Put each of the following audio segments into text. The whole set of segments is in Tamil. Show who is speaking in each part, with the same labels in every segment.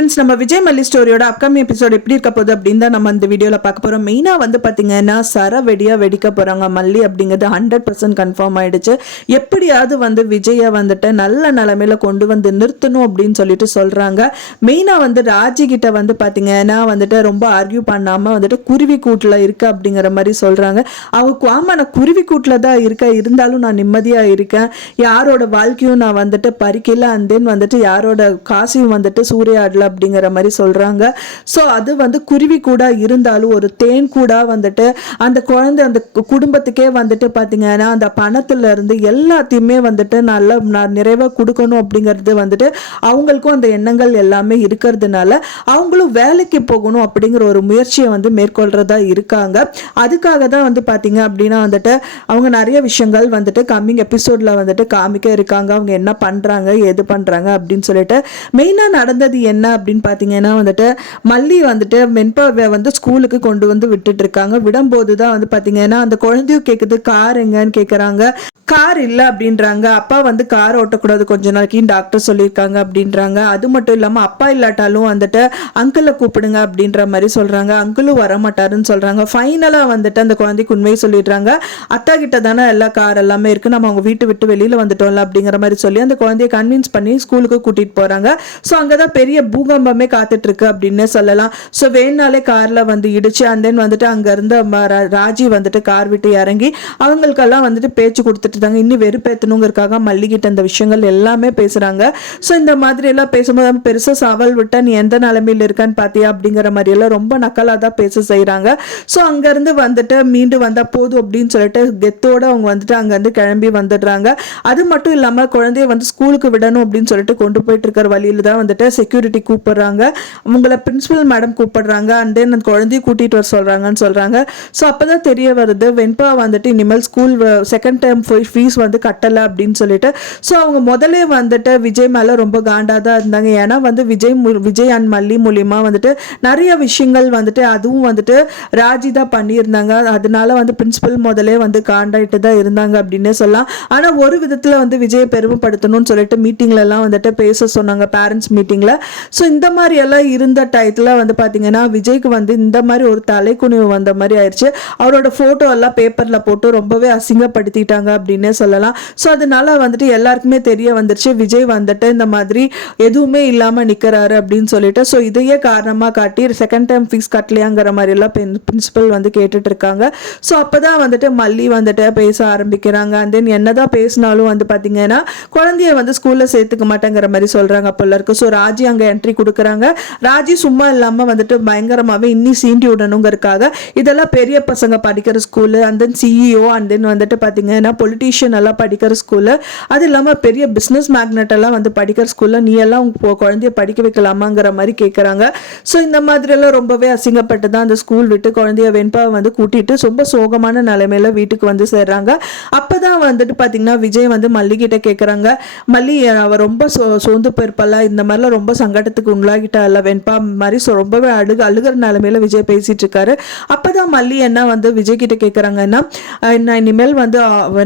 Speaker 1: ஃப்ரெண்ட்ஸ் நம்ம விஜய் மல்லி ஸ்டோரியோட அப்கமிங் எபிசோட் எப்படி இருக்க போகுது அப்படின்னு தான் நம்ம இந்த வீடியோவில் பார்க்க போகிறோம் மெயினாக வந்து பார்த்தீங்கன்னா சர வெடியாக வெடிக்க போகிறாங்க மல்லி அப்படிங்கிறது ஹண்ட்ரட் பர்சன்ட் கன்ஃபார்ம் ஆகிடுச்சு எப்படியாவது வந்து விஜயை வந்துட்டு நல்ல நிலமையில கொண்டு வந்து நிறுத்தணும் அப்படின்னு சொல்லிட்டு சொல்கிறாங்க மெயினாக வந்து ராஜி கிட்ட வந்து பார்த்தீங்கன்னா வந்துட்டு ரொம்ப ஆர்கியூ பண்ணாமல் வந்துட்டு குருவி கூட்டில் இருக்கு அப்படிங்கிற மாதிரி சொல்கிறாங்க அவங்க ஆமாம் நான் குருவி கூட்டில் தான் இருக்கேன். இருந்தாலும் நான் நிம்மதியாக இருக்கேன். யாரோட வாழ்க்கையும் நான் வந்துட்டு பறிக்கல. அண்ட் தென் வந்துட்டு யாரோட காசையும் வந்துட்டு சூறையாடல அப்படிங்கிற மாதிரி சொல்கிறாங்க ஸோ அது வந்து குருவி கூட இருந்தாலும் ஒரு தேன் கூட வந்துட்டு அந்த குழந்தை அந்த குடும்பத்துக்கே வந்துட்டு பார்த்திங்கன்னா அந்த பணத்துல இருந்து எல்லாத்தையுமே வந்துட்டு நல்ல நான் நிறைவாக கொடுக்கணும் அப்படிங்கிறது வந்துட்டு அவங்களுக்கும் அந்த எண்ணங்கள் எல்லாமே இருக்கிறதுனால அவங்களும் வேலைக்கு போகணும் அப்படிங்கிற ஒரு முயற்சியை வந்து மேற்கொள்கிறதா இருக்காங்க. அதுக்காக தான் வந்து பார்த்திங்க அப்படின்னா வந்துட்டு அவங்க நிறைய விஷயங்கள் வந்துட்டு கம்மிங் எபிசோடில் வந்துட்டு காமிக்க இருக்காங்க. அவங்க என்ன பண்ணுறாங்க எது பண்ணுறாங்க அப்படின்னு சொல்லிட்டு மெயினாக நடந்தது என்ன அப்படின்னு பார்த்தீங்கன்னா வந்துட்டு மல்லி வந்துட்டு மென்பவை வந்து ஸ்கூலுக்கு கொண்டு வந்து விட்டுட்டு இருக்காங்க. விடும்போது தான் வந்து பார்த்தீங்கன்னா அந்த குழந்தையும் கேட்குது கார் எங்கன்னு கேட்குறாங்க கார் இல்லை அப்படின்றாங்க. அப்பா வந்து கார் ஓட்டக்கூடாது கொஞ்ச நாளைக்கு டாக்டர் சொல்லியிருக்காங்க அப்படின்றாங்க. அது மட்டும் இல்லாமல் அப்பா இல்லாட்டாலும் வந்துட்டு அங்கிளை கூப்பிடுங்க அப்படின்ற மாதிரி சொல்கிறாங்க அங்கிளும் வர மாட்டாருன்னு சொல்கிறாங்க ஃபைனலாக வந்துட்டு அந்த குழந்தைக்கு உண்மையை சொல்லிடுறாங்க. அத்தா கிட்ட தானே எல்லா கார் எல்லாமே இருக்குது நம்ம அவங்க வீட்டு விட்டு வெளியில் வந்துட்டோம்ல அப்படிங்கிற மாதிரி சொல்லி அந்த குழந்தைய கன்வின்ஸ் பண்ணி ஸ்கூலுக்கு கூட்டிகிட்டு போகிறாங்க ஸோ அங்கே தான் பெரிய பூகம்பமே காத்துட்ருக்கு அப்படின்னு சொல்லலாம். ஸோ வேணுனாலே காரில் வந்து இடிச்சு அண்ட் தென் வந்துட்டு அங்கேருந்து ம- ரா- ராஜி வந்துட்டு கார் விட்டு இறங்கி அவங்களுக்கெல்லாம் வந்துட்டு பேச்சு கொடுத்துட்டு இருந்தாங்க இன்னும் வெறுப்பேற்றணுங்கிறதுக்காக மல்லிகிட்ட அந்த விஷயங்கள் எல்லாமே பேசுகிறாங்க ஸோ இந்த மாதிரி எல்லாம் பேசும்போது அவன் பெருசாக சவால் விட்டா நீ எந்த நிலைமையில் இருக்கான்னு பார்த்தியா அப்படிங்கிற மாதிரி எல்லாம் ரொம்ப நக்கலாக தான் பேச செய்கிறாங்க ஸோ அங்கேருந்து வந்துட்டு மீண்டு வந்தால் போதும் அப்படின்னு சொல்லிட்டு கெத்தோட அவங்க வந்துட்டு அங்கேருந்து கிளம்பி வந்துடுறாங்க. அது மட்டும் இல்லாமல் குழந்தைய வந்து ஸ்கூலுக்கு விடணும் அப்படின்னு சொல்லிட்டு கொண்டு போயிட்டு இருக்கிற வழியில தான் வந்துட்டு செக்யூரிட்டி கூப்பிடுறாங்க. உங்களை பிரின்சிபல் மேடம் கூப்பிடுறாங்க. அண்ட் தென் அந்த குழந்தைய கூட்டிகிட்டு வர சொல்கிறாங்கன்னு சொல்கிறாங்க ஸோ அப்போ தான் தெரிய வருது வெண்பா வந்துட்டு இனிமேல் ஸ்கூல் செகண்ட் டேர்ம் ஃபீஸ் வந்து கட்டலை அப்படின்னு சொல்லிட்டு. ஸோ அவங்க முதலே வந்துட்டு விஜய் மேலே ரொம்ப காண்டாக தான் இருந்தாங்க. ஏன்னா வந்து விஜய் மு- விஜய் அண்ட் மல்லி மூலியமா வந்துட்டு நிறைய விஷயங்கள் வந்துட்டு அதுவும் வந்துட்டு ராஜி தான் பண்ணியிருந்தாங்க. அதனால வந்து பிரின்சிபல் முதலே வந்து காண்டாயிட்டு தான் இருந்தாங்க அப்படின்னே சொல்லலாம். ஆனால் ஒரு விதத்தில் வந்து விஜயை பெருமைப்படுத்தணும்னு சொல்லிட்டு மீட்டிங்லலாம் வந்துட்டு பேச சொன்னாங்க பேரண்ட்ஸ் மீட்டிங்கில் ஸோ இந்த மாதிரி எல்லாம் இருந்த டயத்தில் வந்து பார்த்தீங்கன்னா விஜய்க்கு வந்து இந்த மாதிரி ஒரு தலைக்குனிவு வந்த மாதிரி ஆயிடுச்சு அவரோட ஃபோட்டோ எல்லாம் பேப்பரில் போட்டு ரொம்பவே அசிங்கப்படுத்திட்டாங்க அப்படின்னே அப்படின்னே சொல்லலாம். ஸோ அதனால வந்துட்டு எல்லாருக்குமே தெரிய வந்துருச்சு. விஜய் வந்துட்டு இந்த மாதிரி எதுவுமே இல்லாமல் நிற்கிறாரு அப்படின்னு சொல்லிட்டு ஸோ இதையே காரணமாக காட்டி செகண்ட் டைம் ஃபீஸ் கட்டலையாங்கிற மாதிரி எல்லாம் பிரின்சிபல் வந்து கேட்டுட்டு இருக்காங்க ஸோ அப்பதான் வந்துட்டு மல்லி வந்துட்டு பேச ஆரம்பிக்கிறாங்க. அண்ட் தென் என்னதான் பேசினாலும் வந்து பார்த்தீங்கன்னா குழந்தைய வந்து ஸ்கூலில் சேர்த்துக்க மாட்டேங்கிற மாதிரி சொல்கிறாங்க போல இருக்கு. ஸோ ராஜி அங்கே என்ட்ரி கொடுக்குறாங்க. ராஜி சும்மா இல்லாமல் வந்துட்டு பயங்கரமாகவே இன்னி சீண்டி விடணுங்கிறதுக்காக இதெல்லாம் பெரிய பசங்க படிக்கிற school and then CEO and then வந்துட்டு பார்த்தீங்கன்னா பொலிட்டீஷியன் எல்லாம் படிக்கிற ஸ்கூலு அது இல்லாமல் பெரிய பிஸ்னஸ் மேக்னெட் எல்லாம் வந்து படிக்கிற ஸ்கூலில் நீ எல்லாம் உங்கள் குழந்தைய படிக்க வைக்கலாமாங்கிற மாதிரி கேட்குறாங்க ஸோ இந்த மாதிரியெல்லாம் ரொம்பவே அசிங்கப்பட்டு தான் அந்த ஸ்கூல் விட்டு குழந்தைய வெண்பாவை வந்து கூட்டிகிட்டு ரொம்ப சோகமான நிலைமையில் வீட்டுக்கு வந்து சேர்றாங்க. அப்பதான் வந்துட்டு பார்த்தீங்கன்னா விஜய் வந்து மல்லிகிட்ட கேட்குறாங்க மல்லி அவ ரொம்ப சோ சோர்ந்து போயிருப்பல்ல இந்த மாதிரிலாம் ரொம்ப சங்கடத்துக்கு உள்ளாகிட்டால வெண்பா மாதிரி ஸோ ரொம்பவே அழுக அழுகிற நிலைமையில் விஜய் பேசிகிட்டு இருக்காரு. அப்பதான் மல்லி என்ன வந்து விஜய் கிட்ட கேட்குறாங்கன்னா நான் இனிமேல் வந்து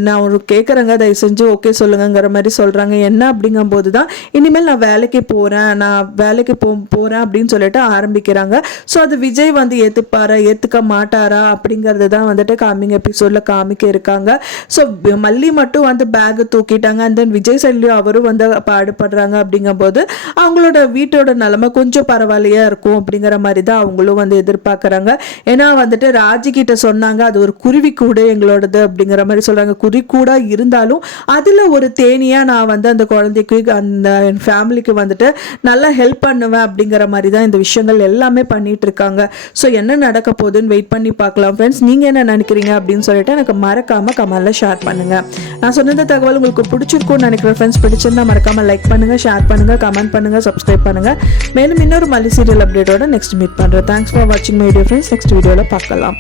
Speaker 1: நான் அவங்க கேட்குறேங்க தயவு செஞ்சு ஓகே சொல்லுங்கங்கிற மாதிரி சொல்கிறாங்க என்ன அப்படிங்கும்போது தான் இனிமேல் நான் வேலைக்கு போறேன் நான் வேலைக்கு போ போறேன் அப்படின்னு சொல்லிட்டு ஆரம்பிக்கிறாங்க. ஸோ அது விஜய் வந்து ஏற்றுப்பாரா ஏற்றுக்க மாட்டாரா அப்படிங்கிறது தான் வந்துட்டு காமிங் எபிசோடில் காமிக்க இருக்காங்க. ஸோ மல்லி மட்டும் வந்து பேக் தூக்கிட்டாங்க. அண்ட் தென் விஜய் சைட்லேயும் அவரும் வந்து பாடுபடுறாங்க அப்படிங்கும்போது அவங்களோட வீட்டோட நிலைமை கொஞ்சம் பரவாயில்லையா இருக்கும் அப்படிங்கிற மாதிரி தான் அவங்களும் வந்து எதிர்பார்க்குறாங்க. ஏன்னா வந்துட்டு ராஜிக்கிட்ட சொன்னாங்க அது ஒரு குருவி கூட எங்களோடது அப்படிங்கிற மாதிரி சொல்கிறாங்க குருவி கூட இருந்தாலும் அதில் ஒரு தேனியாக நான் வந்து அந்த குழந்தைக்கு அந்த என் ஃபேமிலிக்கு வந்துட்டு நல்லா ஹெல்ப் பண்ணுவேன் அப்படிங்கிற மாதிரி தான் இந்த விஷயங்கள் எல்லாமே பண்ணிட்டு இருக்காங்க. ஸோ என்ன நடக்க போகுதுன்னு வெயிட் பண்ணி பார்க்கலாம் ஃப்ரெண்ட்ஸ் நீங்கள் என்ன நினைக்கிறீங்க அப்படின்னு சொல்லிட்டு எனக்கு மறக்காமல் கமெண்ட்ல ஷேர் பண்ணுங்கள் நான் சொன்ன இந்த தகவல் உங்களுக்கு பிடிச்சிருக்கும்னு நினைக்கிறேன் ஃப்ரெண்ட்ஸ் பிடிச்சிருந்தா மறக்காமல் லைக் பண்ணுங்கள் ஷேர் பண்ணுங்கள் கமெண்ட் பண்ணுங்க சப்ஸ்கிரைப் பண்ணுங்கள் மேலும் இன்னொரு மல்லி சீரியல் அப்டேட்டோட நெக்ஸ்ட் மீட் பண்ணுறேன் தேங்க்ஸ் ஃபார் வாட்சிங் மை வீடியோ ஃப்ரெண்ட்ஸ் நெக்ஸ்ட் வீடியோவில் பார்க்கலாம்.